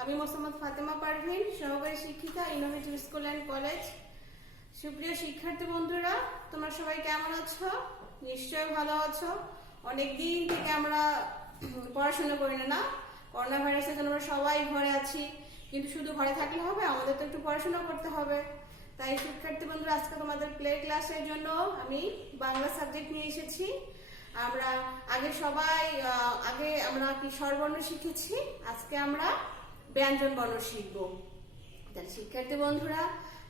আমি মোসাম্মদ ফাতেমা পারভিন, সহকারী শিক্ষিকা ইনোভেটিভ স্কুল অ্যান্ড কলেজ। সুপ্রিয় শিক্ষার্থী বন্ধুরা, তোমরা সবাই কেমন আছো? নিশ্চয় ভালো আছো। অনেক দিন থেকে আমরা পড়াশোনা করি না। না করোনা ভাইরাসের জন্য আমরা সবাই ঘরে আছি। কিন্তু শুধু ঘরে থাকলে হবে, আমাদের তো একটু পড়াশোনা করতে হবে। তাই শিক্ষার্থী বন্ধুরা, আজকে তোমাদের প্লে ক্লাসের জন্য আমি বাংলা সাবজেক্ট নিয়ে এসেছি। আমরা আগে সবাই আগে আমরা কি স্বরবর্ণ শিখেছি? আজকে আমরা ব্যঞ্জন বর্ণ শিখব। তাহলে শিক্ষার্থী বন্ধুরা,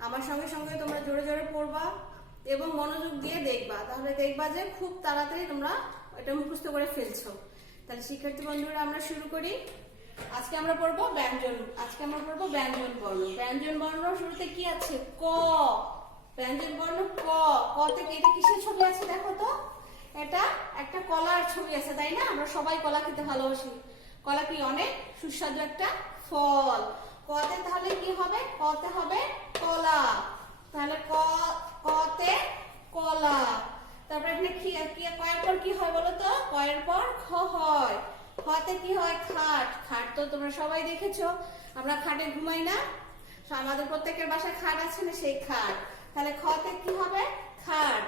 আমার সঙ্গে সঙ্গে তোমরা জোরে জোরে পড়বা এবং মনোযোগ দিয়ে দেখবা। তাহলে দেখবা যে খুব তাড়াতাড়ি তোমরা এটা মুখস্থ করে ফেলছো। তাহলে শিক্ষার্থী বন্ধুরা, আমরা শুরু করি। আজকে আমরা পড়ব ব্যঞ্জন, আজকে আমরা পড়ব ব্যঞ্জন বর্ণ। ব্যঞ্জন বর্ণ শুরুতে কি আছে? ক। ব্যঞ্জন বর্ণ ক। ক থেকে এটা কিসের ছবি আছে দেখো তো? এটা একটা কলার ছবি আছে, তাই না? আমরা সবাই কলা খেতে ভালোবাসি। কলা কি অনেক সুস্বাদু একটা ফল। কতে তাহলে কি হবে? কতে হবে কলা। তাহলে ক, কতে কলা। তারপর এখানে কি কয়ের পর কি হয় বলো তো? কয়ের পর খ হয়। খতে কি হয়? খাট। খাট তো তোমরা সবাই দেখেছ। আমরা খাটে ঘুমাই না। আমাদের প্রত্যেকের বাসায় খাট আছে না সেই খাট। তাহলে খতে কি হবে? খাট।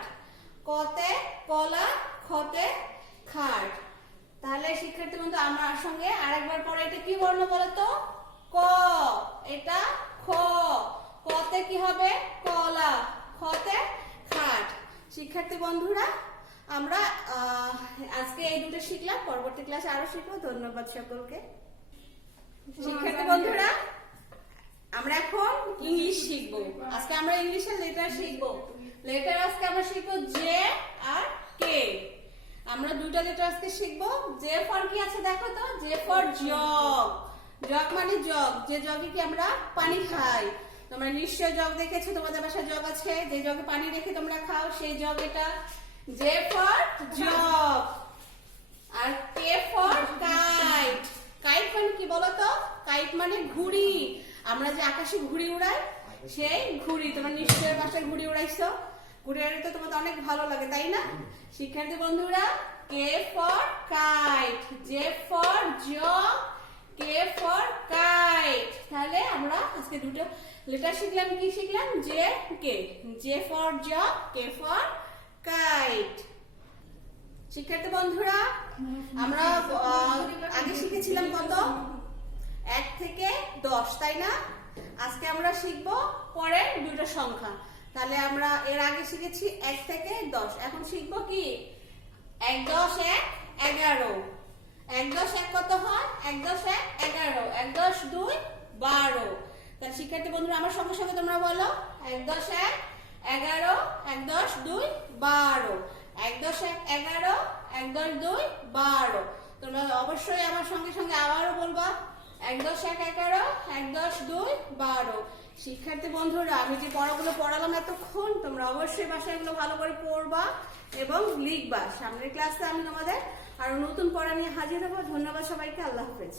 কতে কলা, খতে খাট। তাহলে শিক্ষার্থী বন্ধু, আমার সঙ্গে আরেকবার পরে এটা কি বর্ণ বলো তো ক, এটা খ। কতে কি হবে? কলা। খতে খাট। শিক্ষার্থী বন্ধুরা, আমরা আজকে এই দুটো শিখলাম, পরবর্তী ক্লাসে আরও শিখব। ধন্যবাদ সকলকে। শিক্ষার্থী বন্ধুরা, আমরা এখন ইংলিশ শিখব। আজকে আমরা ইংলিশের লেটার শিখব। লেটার আজকে আমরা শিখব জে আর কে আমরা দুটো লেটার আজকে শিখব। জে ফর কি আছে দেখো তো? জে ফর জগ জগ মানে জগ যে জগে কি আমরা পানি খাই। তোমরা নিশ্চয় জগ দেখেছ, তোমাদের বাসায় জগ আছে। যে জগে পানি রেখে তোমরা খাও, সেই জগ এটা। জে ফর জগ আর কে ফর কাইট কাইট মানে কি বলতো? কাইট মানে ঘুড়ি। আমরা যে আকাশে ঘুড়ি উড়াই, সেই ঘুড়ি। তোমরা নিশ্চয় বাসায় ঘুড়ি উড়াইছো। ঘুড়ি উড়াইতে তোমাদের অনেক ভালো লাগে, তাই না? শিক্ষার্থী বন্ধুরা K for kite J for jug K for kite তাহলে আমরা আজকে দুটো লেটার শিখলাম, কি শিখলাম? J K J for jug K for kite শিক্ষার্থী বন্ধুরা, আমরা আগে শিখেছিলাম কত? এক থেকে দশ, তাই না? আজকে আমরা শিখব পরে দুটো সংখ্যা। তাহলে আমরা এর আগে শিখেছি এক থেকে দশ। এখন শিখব কি? এক দশ এক এগারো এক দশ এক কত হয়? এক দশ এক এগারো এক দশ দুই, বারো। তাহলে শিক্ষার্থী বন্ধুরা, আমার সঙ্গে সঙ্গে তোমরা বলো। এক দশ এক এগারো এক দশ দুই, বারো। এক দশ এক এগারো এক দশ দুই, বারো। তোমরা অবশ্যই আমার সঙ্গে সঙ্গে আবারও বলবা। এক দশ এক এগারো, এক দশ দুই, বারো। শিক্ষার্থী বন্ধুরা, আমি যে পড়াগুলো পড়ালাম এতক্ষণ, তোমরা অবশ্যই বাসায় এগুলো ভালো করে পড়বা এবং লিখবা। সামনের ক্লাসে আমি তোমাদের আরও নতুন পড়া নিয়ে হাজির হব। ধন্যবাদ সবাইকে, আল্লাহ হাফেজ।